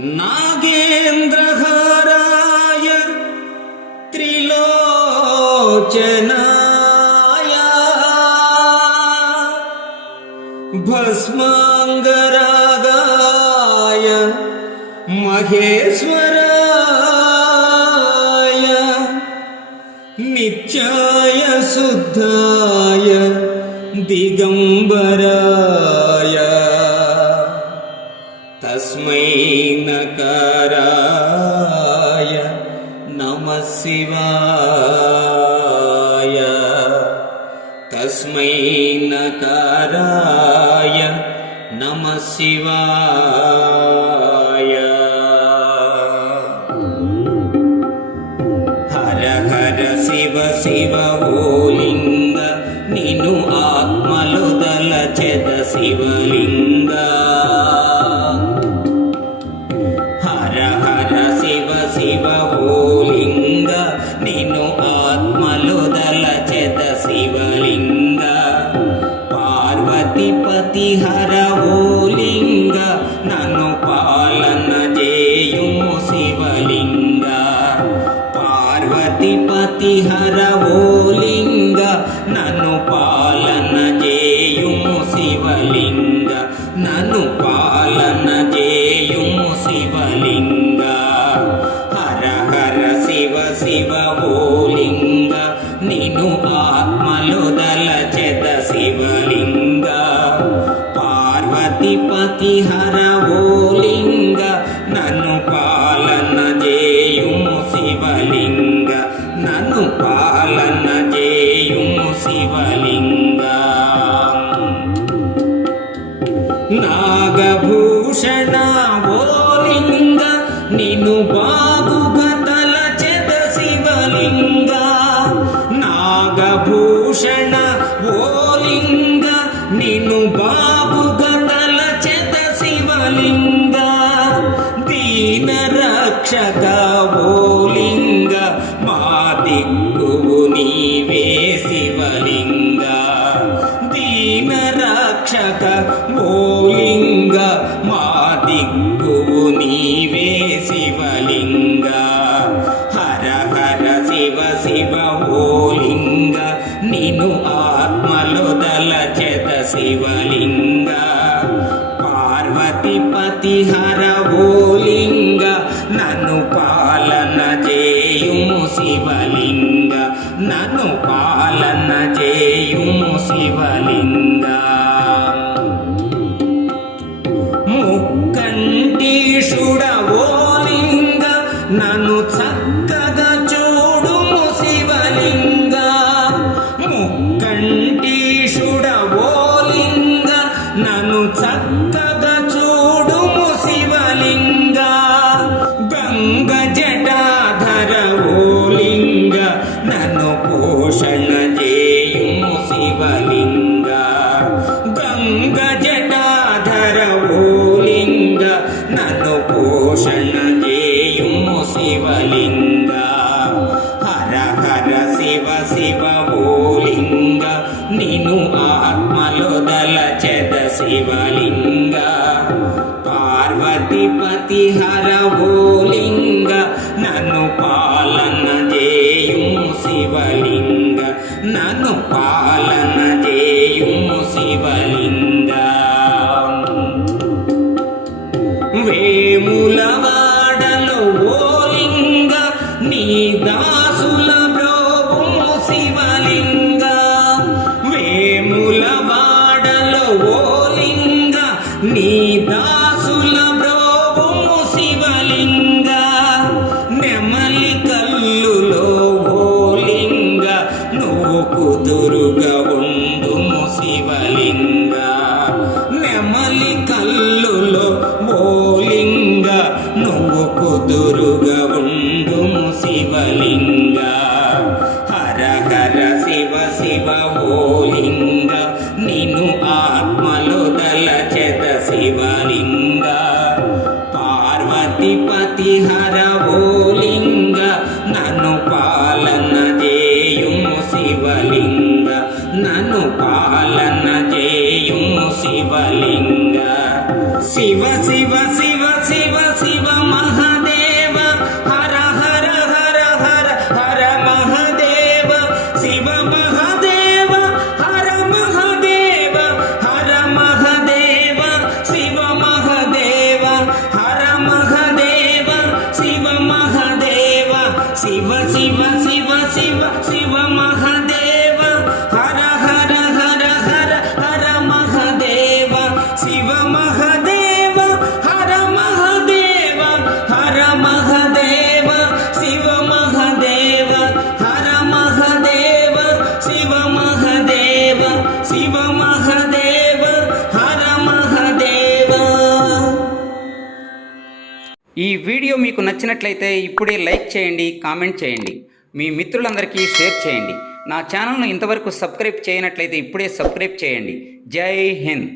नागेन्द्रहाराय त्रिलोचनाय भस्मांगरागाय महेश्वराय नित्याय शुद्धाय दिगंबराय तस्मै नकाराय नमः शिवाय। तस्मै नकाराय नमः शिवाय। हर हर शिव शिव ओ लिंग निनु आत्मलो दलचेद शिवलिंग। हर हर शिव शिव ओ लिंग निनु आत्मलो दलचेद शिवलिंग। पार्वती पति हर ओ लिंग ननु पालन जेयुमु शिवलिंग। पार्वती पति हर ओ लिंग ननु पालन जेयुमु शिवलिंग। ननु पालन जेयुमु शिवलिंग। हर हर शिव शिव ओ लिंग निनु आत्मलो दलचेद शिवलिंग। पार्वती पति हर ओ लिंग ननु पालन जेयुमु शिवलिंग। ननु पालन जेयुमु शिवलिंग। नागभूषण ओ लिंग निनु बाबुग दलचेद शिवलिंग। नागभूषण ओ लिंग निनु बाबुग दलचेद शिवलिंग। दीन रक्षक ओ लिंग मा दिक्कुवु नीवे शिवलिंग। दीन रक्षक ओ लिंग मा दिक्कुवु नीवे शिवलिंग। हर हर शिव शिव ओ लिंग निनु आत्मलो दलचेद शिवलिंग। पार्वती पति हर ओ लिंग ननु पालन जेयुमु शिवलिंग। ननु पालन जेयुमु शिवलिंग। मुक्कंटीशुड ओ लिंग ननु चक्कगा चूडुमु शिवलिंग। मुक्कंटीशुड ओ लिंग ननु चक्कगा चूडुमु शिवलिंग। गंग जटाधर ओ लिंग ननु पोषण जेयुमु शिवलिंग। गंग जटाधर ओ लिंग ननु पोषण जेयुमु शिवलिंग। हर हर शिव शिव ओ लिंग निनु आत्मलो दलचेद शिवलिंग। पार्वती पति हर ओ लिंग ननु पालन जेयुमु शिवलिंग। ननु पालन जेयुमु शिवलिंग। వేములవాడలో ఓ లింగ నీ దాసుల బ్రోవుము శివలింగ। వేములవాడలో ఓ లింగ నీ దాసుల బ్రోవుము శివలింగ। నెమలి కల్లులో ఓ లింగ నువ్వు కుదురుగా ఉండుము శివలింగ। నెమలి కల్లులో ఓ లింగ నువ్వు కుదురుగా ఉండుము శివలింగ। హర హర శివ శివ ఓ లింగ నిను ఆత్మలో దలచెద శివలింగ। పార్వతి పతి హర ఓ లింగ నన్ను పాలన చేయుము శివలింగ। నన్ను పాలన చేయుము శివలింగ। శివ శివ శివ శివ శివ ఈ వీడియో మీకు నచ్చినట్లయితే ఇప్పుడే లైక్ చేయండి, కామెంట్ చేయండి, మీ మిత్రులందరికీ షేర్ చేయండి. నా ఛానల్ను ఇంతవరకు సబ్స్క్రైబ్ చేయనట్లయితే ఇప్పుడే సబ్స్క్రైబ్ చేయండి. జై హింద్.